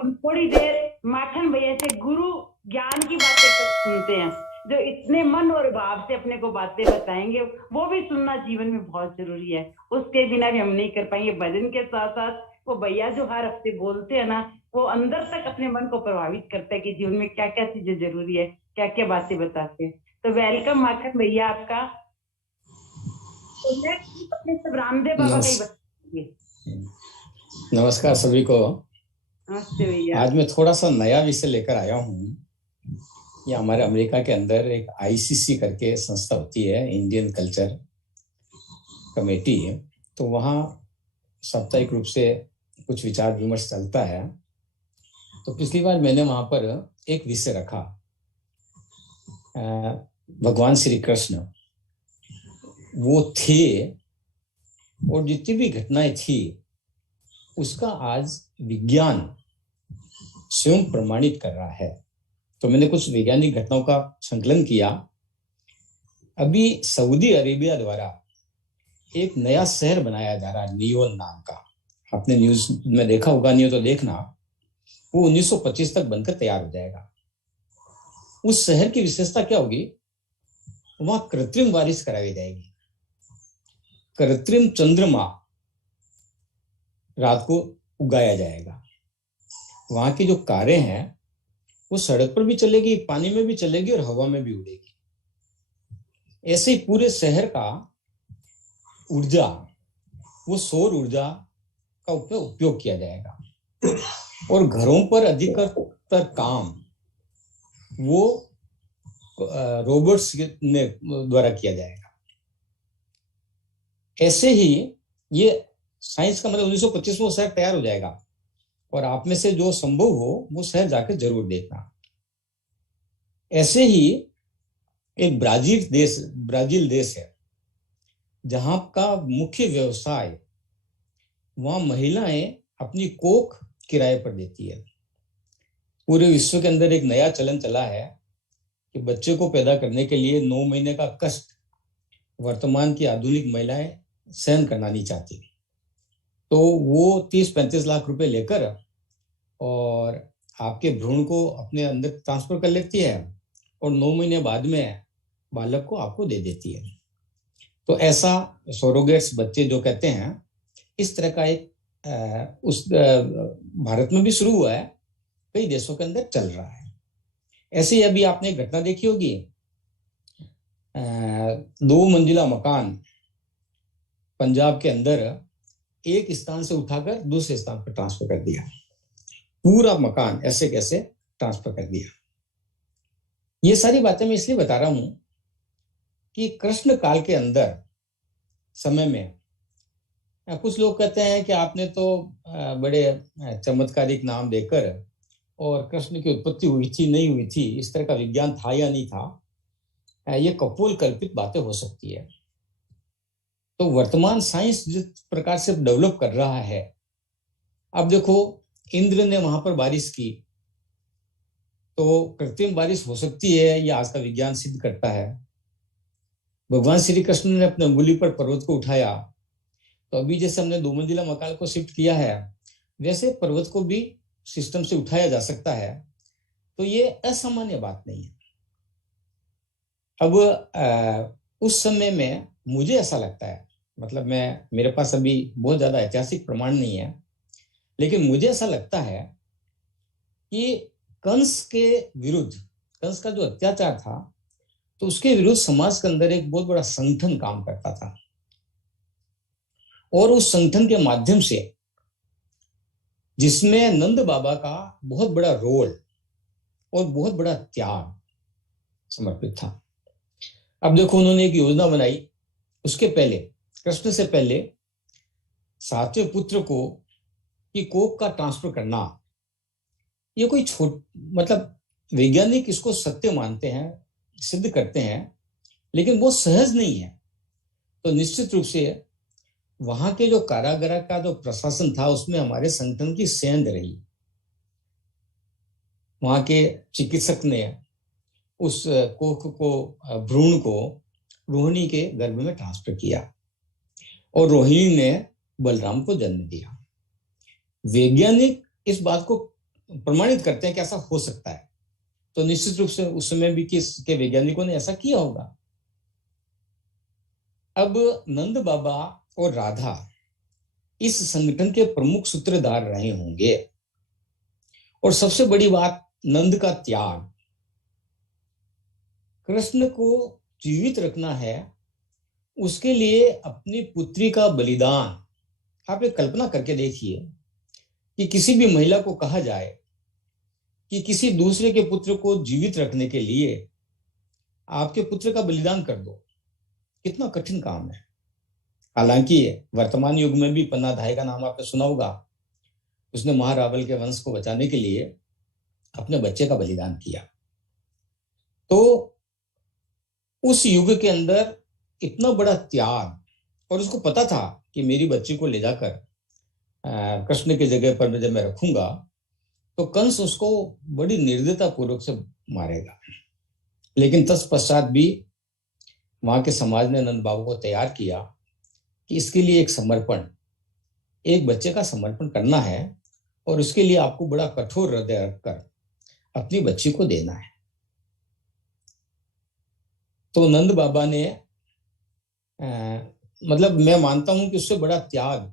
हम थोड़ी देर माखन भैया से गुरु ज्ञान की बातें सुनते हैं, जो इतने मन और भाव से अपने को बातें बताएंगे, वो भी सुनना जीवन में बहुत जरूरी है। उसके बिना भी हम नहीं कर पाएंगे। भजन के साथ साथ वो भैया जो हर हफ्ते बोलते हैं ना, वो अंदर तक अपने मन को प्रभावित करता है कि जीवन में क्या क्या चीजें जरूरी है, क्या क्या बातें बताते हैं। तो वेलकम माखन भैया आपका। तो मैं अपने सब रामदेव बाबा का ही नमस् बताऊंगी। नमस्कार सभी को। नमस्ते भैया। आज मैं थोड़ा सा नया विषय लेकर आया हूँ। ये हमारे अमेरिका के अंदर एक आईसीसी करके संस्था होती है, इंडियन कल्चर कमेटी। तो वहाँ साप्ताहिक रूप से कुछ विचार विमर्श चलता है। तो पिछली बार मैंने वहाँ पर एक विषय रखा, भगवान श्री कृष्ण वो थे और जितनी भी घटनाएं थी उसका आज विज्ञान स्वयं प्रमाणित कर रहा है। तो मैंने कुछ वैज्ञानिक घटनाओं का संकलन किया। अभी सऊदी अरेबिया द्वारा एक नया शहर बनाया जा रहा है, नियोन नाम का। आपने न्यूज में देखा होगा, नहीं हो तो देखना। वो 1925 तक बनकर तैयार हो जाएगा। उस शहर की विशेषता क्या होगी? वहां कृत्रिम बारिश कराई जाएगी, कृत्रिम चंद्रमा रात को उगाया जाएगा। वहां की जो कारें हैं वो सड़क पर भी चलेगी, पानी में भी चलेगी और हवा में भी उड़ेगी। ऐसे ही पूरे शहर का ऊर्जा, वो सौर ऊर्जा का उपयोग किया जाएगा और घरों पर अधिकतर काम वो रोबोट्स ने द्वारा किया जाएगा। ऐसे ही ये साइंस का मतलब 1925 में वो शहर तैयार हो जाएगा और आप में से जो संभव हो वो शहर जाकर जरूर देखना। ऐसे ही एक ब्राजील देश है जहां का मुख्य व्यवसाय, वहां महिलाएं अपनी कोख किराए पर देती है। पूरे विश्व के अंदर एक नया चलन चला है कि बच्चे को पैदा करने के लिए 9 महीने का कष्ट वर्तमान की आधुनिक महिलाएं सहन करना नहीं चाहती। तो वो 30-35 लाख रुपए लेकर और आपके भ्रूण को अपने अंदर ट्रांसफर कर लेती है और 9 महीने बाद में बालक को आपको दे देती है। तो ऐसा सरोगेट्स बच्चे जो कहते हैं, इस तरह का एक भारत में भी शुरू हुआ है, कई देशों के अंदर चल रहा है। ऐसे ही अभी आपने एक घटना देखी होगी, 2 मंजिला मकान पंजाब के अंदर एक स्थान से उठाकर दूसरे स्थान पर ट्रांसफर कर दिया। पूरा मकान ऐसे कैसे ट्रांसफर कर दिया। ये सारी बातें मैं इसलिए बता रहा हूं कि कृष्ण काल के अंदर समय में कुछ लोग कहते हैं कि आपने तो बड़े चमत्कारिक नाम देकर, और कृष्ण की उत्पत्ति हुई थी नहीं हुई थी, इस तरह का विज्ञान था या नहीं था, ये कपोल कल्पित बातें हो सकती है। तो वर्तमान साइंस जिस प्रकार से डेवलप कर रहा है, अब देखो इंद्र ने वहां पर बारिश की, तो कृत्रिम बारिश हो सकती है, यह आज का विज्ञान सिद्ध करता है। भगवान श्री कृष्ण ने अपने अंगुली पर पर्वत को उठाया, तो अभी जैसे हमने 2 मंजिला मकान को शिफ्ट किया है, वैसे पर्वत को भी सिस्टम से उठाया जा सकता है। तो ये असामान्य बात नहीं है। अब उस समय में मुझे ऐसा लगता है, मतलब मेरे पास अभी बहुत ज्यादा ऐतिहासिक प्रमाण नहीं है, लेकिन मुझे ऐसा लगता है कि कंस के विरुद्ध, कंस का जो अत्याचार था, तो उसके विरुद्ध समाज के अंदर एक बहुत बड़ा संगठन काम करता था और उस संगठन के माध्यम से, जिसमें नंद बाबा का बहुत बड़ा रोल और बहुत बड़ा त्याग समर्पित था। अब देखो उन्होंने एक योजना बनाई। उसके पहले, कृष्ण से पहले, 7वें पुत्र को की कोख का ट्रांसफर करना, ये कोई मतलब वैज्ञानिक इसको सत्य मानते हैं, सिद्ध करते हैं, लेकिन वो सहज नहीं है। तो निश्चित रूप से वहां के जो कारागार का जो प्रशासन था, उसमें हमारे संगठन की सेंध रही। वहां के चिकित्सक ने उस कोख को, भ्रूण को रोहिणी के गर्भ में ट्रांसफर किया और रोहिणी ने बलराम को जन्म दिया। वैज्ञानिक इस बात को प्रमाणित करते हैं कि ऐसा हो सकता है। तो निश्चित रूप से उस समय भी किसके वैज्ञानिकों ने ऐसा किया होगा। अब नंद बाबा और राधा इस संगठन के प्रमुख सूत्रधार रहे होंगे। और सबसे बड़ी बात, नंद का त्याग। कृष्ण को जीवित रखना है, उसके लिए अपनी पुत्री का बलिदान। आप एक कल्पना करके देखिए कि किसी भी महिला को कहा जाए कि किसी दूसरे के पुत्र को जीवित रखने के लिए आपके पुत्र का बलिदान कर दो, कितना कठिन काम है। हालांकि वर्तमान युग में भी पन्ना धाय का नाम आपने सुना होगा। उसने महारावल के वंश को बचाने के लिए अपने बच्चे का बलिदान किया। तो उस युग के अंदर इतना बड़ा त्याग, और उसको पता था कि मेरी बच्ची को ले जाकर कृष्ण की जगह पर जब मैं रखूंगा तो कंस उसको बड़ी निर्दयता पूर्वक से मारेगा। लेकिन तत्पश्चात भी वहां के समाज ने नंद बाबू को तैयार किया कि इसके लिए एक समर्पण, एक बच्चे का समर्पण करना है, और उसके लिए आपको बड़ा कठोर हृदय रखकर अपनी बच्ची को देना है। तो नंद बाबा ने मतलब मैं मानता हूं कि उससे बड़ा त्याग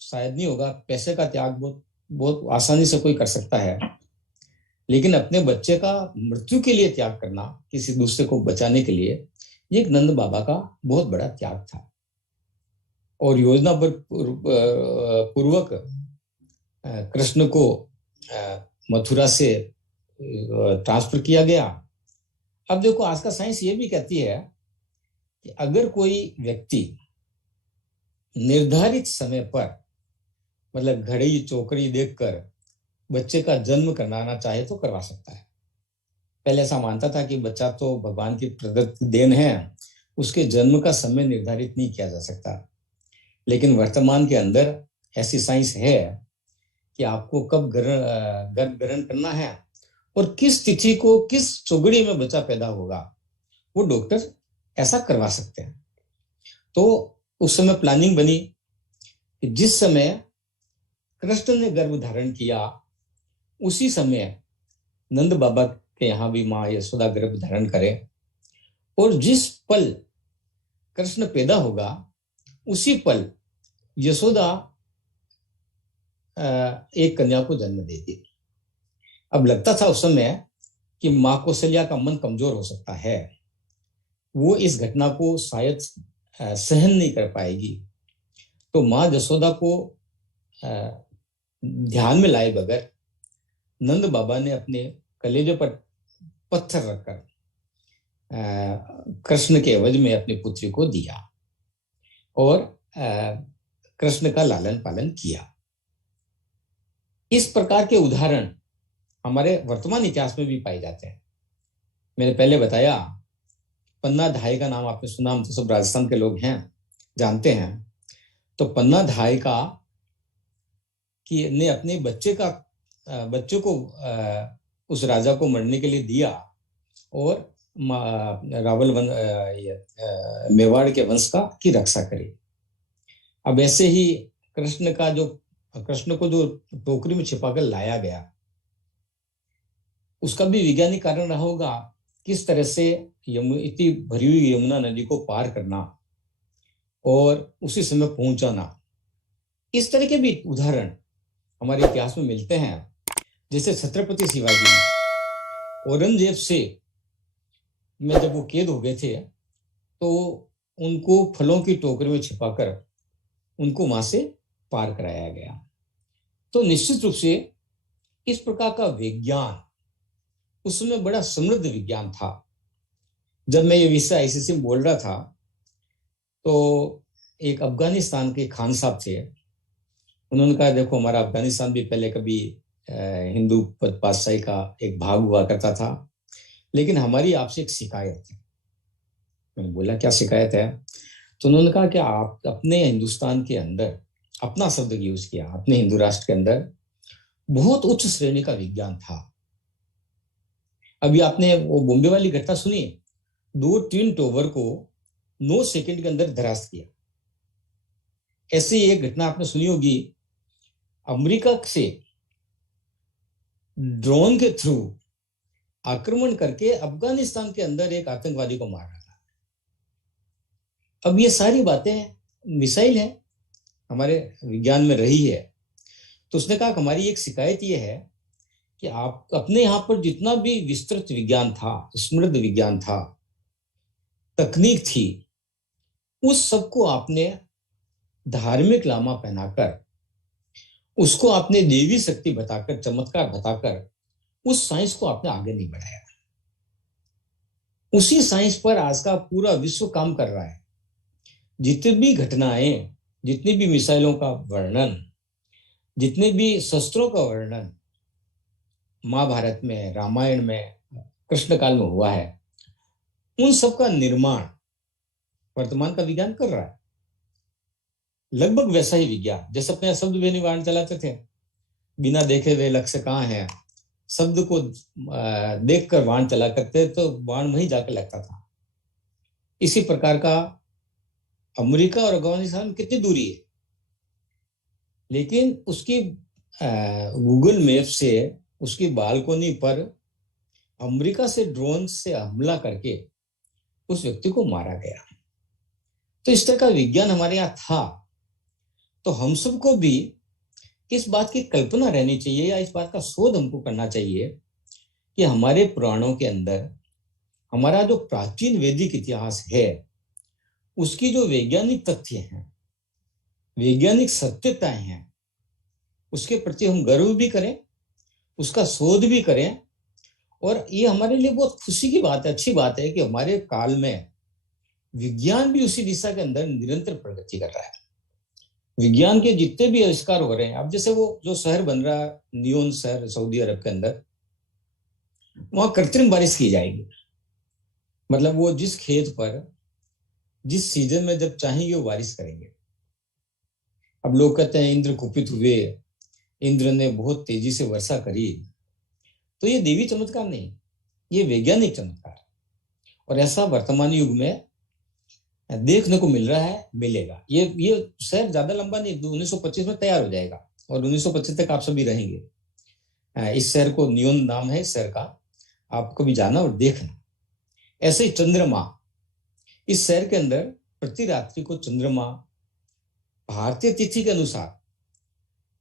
शायद नहीं होगा। पैसे का त्याग बहुत बहुत आसानी से कोई कर सकता है, लेकिन अपने बच्चे का मृत्यु के लिए त्याग करना, किसी दूसरे को बचाने के लिए, ये एक नंद बाबा का बहुत बड़ा त्याग था। और योजना पर पूर्वक कृष्ण को मथुरा से ट्रांसफर किया गया। अब देखो, आज का साइंस ये भी कहती है कि अगर कोई व्यक्ति निर्धारित समय पर, मतलब घड़ी चौकड़ी देखकर बच्चे का जन्म करवाना चाहे तो करवा सकता है। पहले ऐसा मानता था कि बच्चा तो भगवान की प्रदत्त देन है, उसके जन्म का समय निर्धारित नहीं किया जा सकता। लेकिन वर्तमान के अंदर ऐसी साइंस है कि आपको कब गर्भ ग्रहण करना है और किस तिथि को किस चौगड़ी में बच्चा पैदा होगा, वो डॉक्टर ऐसा करवा सकते हैं। तो उस समय प्लानिंग बनी कि जिस समय कृष्ण ने गर्भ धारण किया उसी समय नंद बाबा के यहाँ भी माँ यशोदा गर्भ धारण करे, और जिस पल कृष्ण पैदा होगा उसी पल यशोदा एक कन्या को जन्म देती। अब लगता था उस समय कि माँ कौशल्या का मन कमजोर हो सकता है, वो इस घटना को शायद सहन नहीं कर पाएगी। तो माँ यशोदा को ध्यान में लाए बगैर नंद बाबा ने अपने कलेजे पर पत्थर रखकर कृष्ण के एवज में अपनी पुत्री को दिया और कृष्ण का लालन पालन किया। इस प्रकार के उदाहरण हमारे वर्तमान इतिहास में भी पाए जाते हैं। मैंने पहले बताया, पन्ना धाय का नाम आपने सुना, हम तो सब राजस्थान के लोग हैं, जानते हैं। तो पन्ना धाय का कि ने अपने बच्चे को उस राजा को मरने के लिए दिया और रावल मेवाड़ के वंश का की रक्षा करी। अब ऐसे ही कृष्ण को जो टोकरी में छिपाकर लाया गया, उसका भी वैज्ञानिक कारण रहा होगा। किस तरह से इतनी भरी हुई यमुना नदी को पार करना और उसी समय पहुंचाना, इस तरह के भी उदाहरण हमारे इतिहास में मिलते हैं। जैसे छत्रपति शिवाजी औरंगजेब से में जब वो कैद हो गए थे तो उनको फलों की टोकरी में छिपाकर उनको वहां से पार कराया गया। तो निश्चित रूप से इस प्रकार का विज्ञान उसमें बड़ा समृद्ध विज्ञान था। जब मैं ये विषय आईसीसी में बोल रहा था तो एक अफगानिस्तान के खान साहब थे, उन्होंने कहा देखो हमारा अफगानिस्तान भी पहले कभी हिंदू बादशाही का एक भाग हुआ करता था, लेकिन हमारी आपसे एक शिकायत है। मैंने बोला क्या शिकायत है? तो उन्होंने कहा कि आप अपने हिंदुस्तान के अंदर, अपना शब्द यूज किया, अपने हिंदू राष्ट्र के अंदर बहुत उच्च श्रेणी का विज्ञान था। अभी आपने वो बॉम्बे वाली घटना सुनी, 2 ट्विन टॉवर को 9 सेकंड के अंदर ध्वस्त किया। ऐसे ही एक घटना आपने सुनी होगी, अमेरिका से ड्रोन के थ्रू आक्रमण करके अफगानिस्तान के अंदर एक आतंकवादी को मार रहा था। अब ये सारी बातें मिसाइल है, हमारे विज्ञान में रही है। तो उसने कहा कि हमारी एक शिकायत ये है कि आप अपने यहाँ पर जितना भी विस्तृत विज्ञान था, समृद्ध विज्ञान था, तकनीक थी, उस सबको आपने धार्मिक लामा पहनाकर, उसको आपने देवी शक्ति बताकर, चमत्कार बताकर, उस साइंस को आपने आगे नहीं बढ़ाया। उसी साइंस पर आज का पूरा विश्व काम कर रहा है। जितनी भी घटनाएं, जितनी भी मिसाइलों का वर्णन, जितने भी शस्त्रों का वर्णन महाभारत में, रामायण में, कृष्ण काल में हुआ है, उन सब का निर्माण वर्तमान का विज्ञान कर रहा है। लगभग वैसा ही विज्ञान, जैसे अपने शब्द बेनी बाण चलाते थे, बिना देखे हुए लक्ष्य कहाँ है, शब्द को देखकर बाण चला करते तो बाण वहीं जाकर लगता था। इसी प्रकार का अमेरिका और अफगानिस्तान में कितनी दूरी है, लेकिन उसकी गूगल मैप से उसकी बालकोनी पर अमेरिका से ड्रोन से हमला करके उस व्यक्ति को मारा गया। तो इस तरह का विज्ञान हमारे यहाँ था। तो हम सबको भी इस बात की कल्पना रहनी चाहिए, या इस बात का शोध हमको करना चाहिए कि हमारे पुराणों के अंदर हमारा जो प्राचीन वैदिक इतिहास है, उसकी जो वैज्ञानिक तथ्य हैं, वैज्ञानिक सत्यताएं हैं, उसके प्रति हम गर्व भी करें, उसका शोध भी करें। और ये हमारे लिए बहुत खुशी की बात है, अच्छी बात है कि हमारे काल में विज्ञान भी उसी दिशा के अंदर निरंतर प्रगति कर रहा है। विज्ञान के जितने भी आविष्कार हो रहे हैं, अब जैसे वो जो शहर बन रहा है, नियोन शहर सऊदी अरब के अंदर, वहां कृत्रिम बारिश की जाएगी। मतलब वो जिस खेत पर जिस सीजन में जब चाहेंगे वो बारिश करेंगे। अब लोग कहते हैं इंद्र कुपित हुए, इंद्र ने बहुत तेजी से वर्षा करी, तो ये देवी चमत्कार नहीं, ये वैज्ञानिक चमत्कार। और ऐसा वर्तमान युग में देखने को मिल रहा है, मिलेगा। ये शहर ज्यादा लंबा नहीं, 1925 में तैयार हो जाएगा और 1925 तक आप सभी रहेंगे। इस शहर को नियोन नाम है इस शहर का, आप कभी जाना और देखना। ऐसे ही चंद्रमा, इस शहर के अंदर प्रति रात्रि को चंद्रमा भारतीय तिथि के अनुसार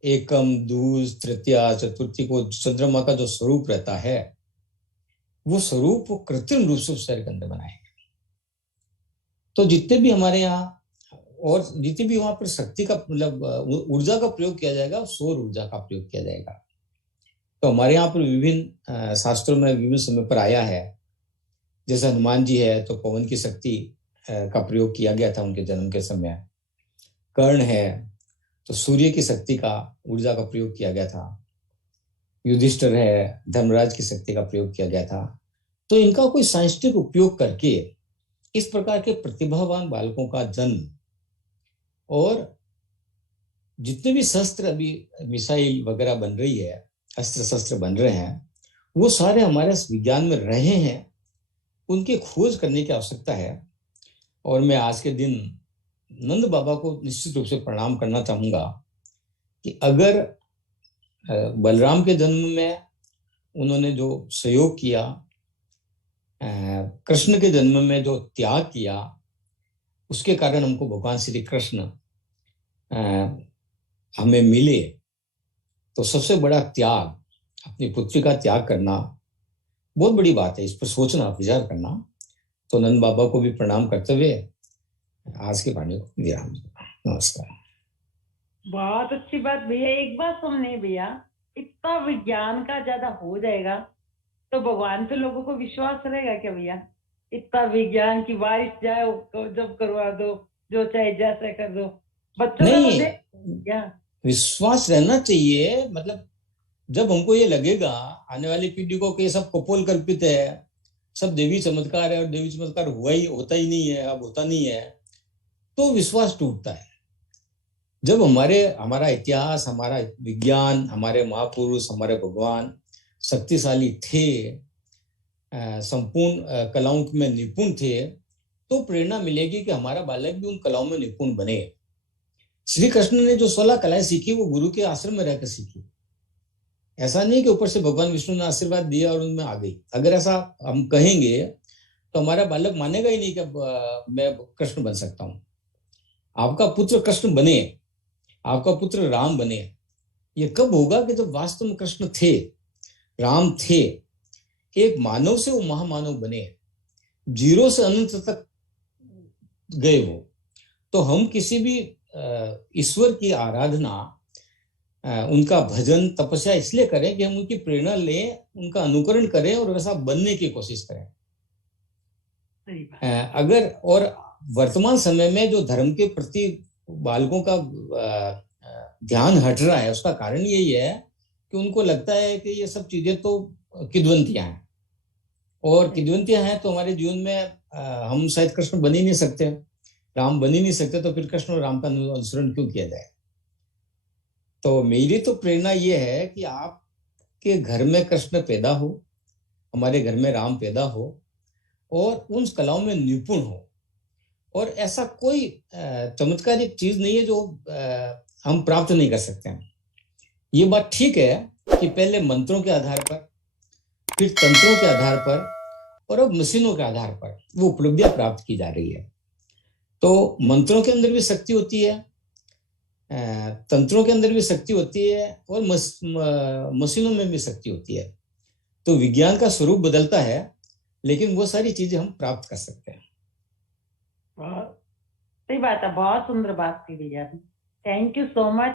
एकम, दूज, तृतीया, चतुर्थी को चंद्रमा का जो स्वरूप रहता है, वो स्वरूप वो कृत्रिम रूप से उस शहर के अंदर बनाएंगे। तो जितने भी हमारे यहाँ और जितनी भी वहां पर शक्ति का मतलब ऊर्जा का प्रयोग किया जाएगा, सौर ऊर्जा का प्रयोग किया जाएगा। तो हमारे यहाँ पर विभिन्न शास्त्रों में विभिन्न समय पर आया है, जैसे हनुमान जी है तो पवन की शक्ति का प्रयोग किया गया था उनके जन्म के समय। कर्ण है तो सूर्य की शक्ति का, ऊर्जा का प्रयोग किया गया था। युधिष्ठिर है, धर्मराज की शक्ति का प्रयोग किया गया था। तो इनका कोई साइंटिफिक उपयोग करके इस प्रकार के प्रतिभावान बालकों का जन्म, और जितने भी शस्त्र अभी मिसाइल वगैरह बन रही है, अस्त्र शस्त्र बन रहे हैं, वो सारे हमारे विज्ञान में रहे हैं। उनकी खोज करने की आवश्यकता है। और मैं आज के दिन नंद बाबा को निश्चित रूप से प्रणाम करना चाहूंगा कि अगर बलराम के जन्म में उन्होंने जो सहयोग किया, कृष्ण के जन्म में जो त्याग किया, उसके कारण हमको भगवान श्री कृष्ण हमें मिले। तो सबसे बड़ा त्याग, अपनी पुत्री का त्याग करना बहुत बड़ी बात है। इस पर सोचना, विचार करना। तो नंद बाबा को भी प्रणाम करते हुए आज की वाणी को विराम। नमस्कार। बहुत अच्छी बात भैया। एक बात सुनिए भैया, इतना विज्ञान का ज्यादा हो जाएगा तो भगवान पे लोगों को विश्वास रहेगा क्या भैया? इतना विज्ञान की बारिश जाए जब करवा दो, जो चाहे जैसे कर दो, बच्चों का तो देख क्या विश्वास रहना चाहिए। मतलब जब हमको ये लगेगा आने वाली पीढ़ी को कि सब कपोल कल्पित है, सब देवी चमत्कार है और देवी चमत्कार होता ही नहीं है, अब होता नहीं है, तो विश्वास टूटता है। जब हमारा इतिहास, हमारा विज्ञान, हमारे महापुरुष, हमारे भगवान शक्तिशाली थे, संपूर्ण कलाओं में निपुण थे, तो प्रेरणा मिलेगी कि हमारा बालक भी उन कलाओं में निपुण बने। श्री कृष्ण ने जो 16 कलाएं सीखी वो गुरु के आश्रम में रहकर सीखी ऐसा नहीं कि ऊपर से भगवान विष्णु ने आशीर्वाद दिया और उनमें आ गई। अगर ऐसा हम कहेंगे तो हमारा बालक मानेगा ही नहीं कि मैं कृष्ण बन सकता हूँ। आपका पुत्र कृष्ण बने, आपका पुत्र राम बने, ये कब होगा कि जब वास्तव में कृष्ण थे, राम थे, एक मानव से वो महामानव बने, जीरो से अनंत तक गए वो। तो हम किसी भी ईश्वर की आराधना, उनका भजन तपस्या इसलिए करें कि हम उनकी प्रेरणा लें, उनका अनुकरण करें और वैसा बनने की कोशिश करें। अगर और वर्तमान समय में जो धर्म के प्रति बालकों का ध्यान हट रहा है, उसका कारण यही है कि उनको लगता है कि ये सब चीजें तो किद्वंतियां हैं, और किद्वंतियां हैं तो हमारे जीवन में हम शायद कृष्ण बन ही नहीं सकते, राम बन ही नहीं सकते, तो फिर कृष्ण और राम का अनुसरण क्यों किया जाए। तो मेरी तो प्रेरणा ये है कि आपके घर में कृष्ण पैदा हो, हमारे घर में राम पैदा हो, और उन कलाओं में निपुण हो। और ऐसा कोई चमत्कारिक चीज नहीं है जो हम प्राप्त नहीं कर सकते हैं। ये बात ठीक है कि पहले मंत्रों के आधार पर, फिर तंत्रों के आधार पर, और अब मशीनों के आधार पर वो उपलब्धियां प्राप्त की जा रही है। तो मंत्रों के अंदर भी शक्ति होती है, तंत्रों के अंदर भी शक्ति होती है, और मशीनों में भी शक्ति होती है। तो विज्ञान का स्वरूप बदलता है, लेकिन वो सारी चीजें हम प्राप्त कर सकते हैं। सही बात है, बहुत सुंदर बात की भैया। Thank you so much.